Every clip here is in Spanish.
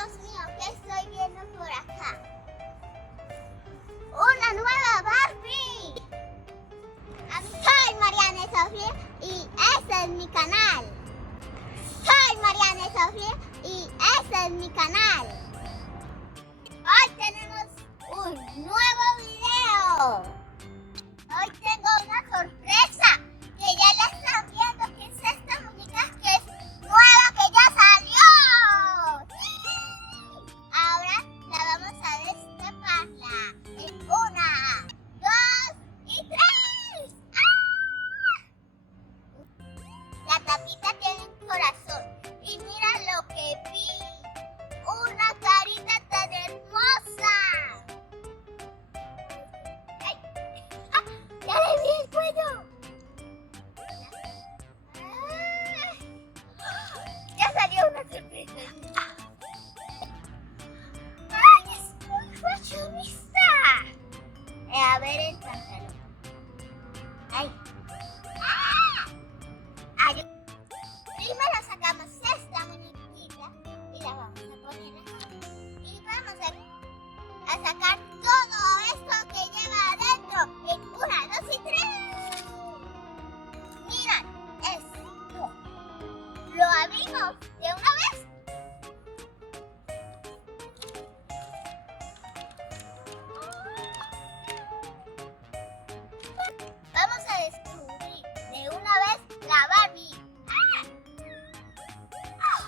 Dios mío, ¿qué estoy viendo por acá? ¡Una nueva Barbie! Soy Marianne Sofia y este es mi canal. Soy Marianne Sofia y este es mi canal. Hoy tenemos un nuevo video. Hoy tengo una sorpresa que ya la están viendo, que es esta muñeca que es nueva, que ya salió. ¡Sí! Ahora la vamos a destaparla en 1, 2 y 3. ¡Ah! La tapita tiene un corazón y mira lo que vi. Una carita tan hermosa. ¡Ay! ¡Ah! ¡Ya le vi el cuello! ¡Ya salió una sorpresa! ¡Ay, es muy fashionista! A ver el pantalón. ¡Ay! ¡Ah! Ay, primero sacamos esta muñequita y la vamos a poner aquí. Y vamos a sacar todo esto que lleva adentro en 1, 2 y 3. Mirad esto. ¿Lo abrimos de una vez? Vamos a descubrir de una vez la Barbie. ¡Ah!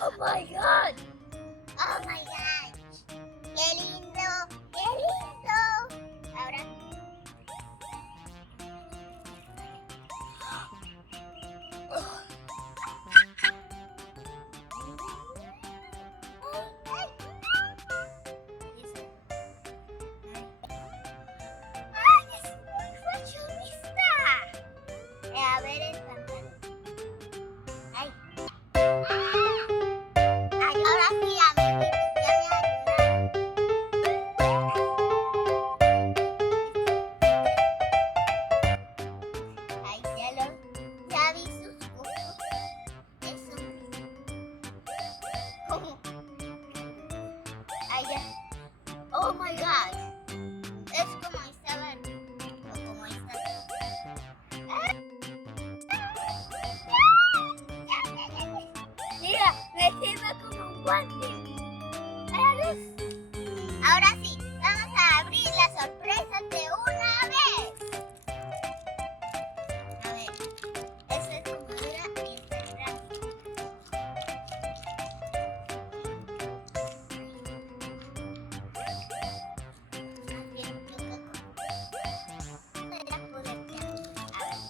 ¡Oh my God! ¡Oh my God! ¡Qué lindo! ¡Qué lindo! Ahora. ¡Ay, es muy fashionista! A ver el pantalón. ¡Ay! ¡Ay, ahora sí, amiguitos! Ya me ayudaron. ¡Ay, ya vi sus ojos! Eso. ¡Ay, ya! ¡Oh my God! Es como esta Barbie. O como esta. Mira, me sirve como un guante. Ahora sí, vamos a abrir las sorpresas de una vez. A ver, eso es como dura y esta es grande. Más bien, yo creo que era poder. A ver.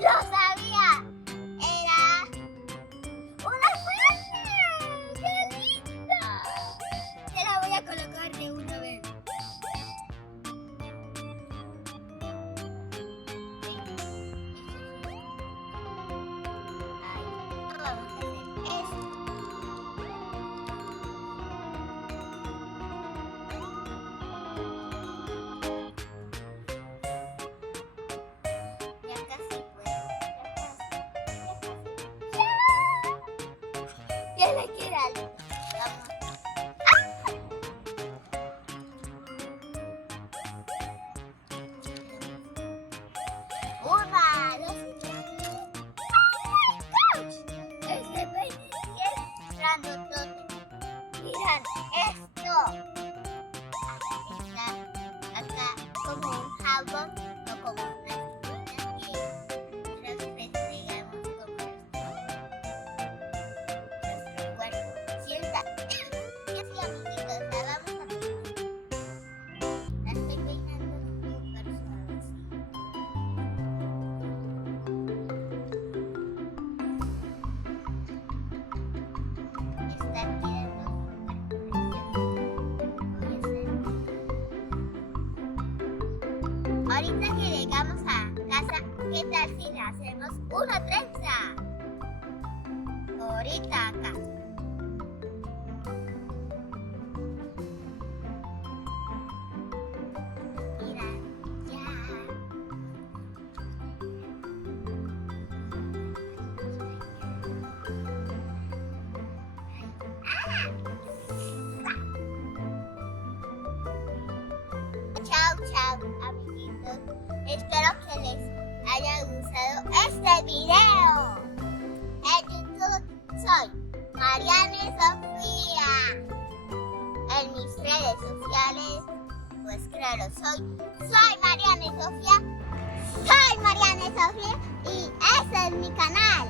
¡Lo sabía! Era una fuente. ¡Qué linda! Te la voy a colocar de una vez. Ay, vamos a hacer esto. Ya casi puedo. Ya le queda algo. Vamos. ¡Ah! 1, 2 y 3. ¡Ay, coach! Este peine sí es grandotote. Mirad esto. Está acá como un jabón o como una cinta que nos restregamos como nuestro cuerpo. Sienta. Y así, amiguitos, la vamos a peinar. La estoy peinando súper suavecito. Está quedando súper preciosa. Ahorita que llegamos a casa, ¿qué tal si le hacemos una trenza? Ahorita acá. Mira, ya. ¡Ah! chao, amiguitos. Espero que les haya gustado este video. En YouTube soy Marianne Sofía. En mis redes sociales, pues claro, soy Marianne Sofía. Soy Marianne Sofía y ese es mi canal.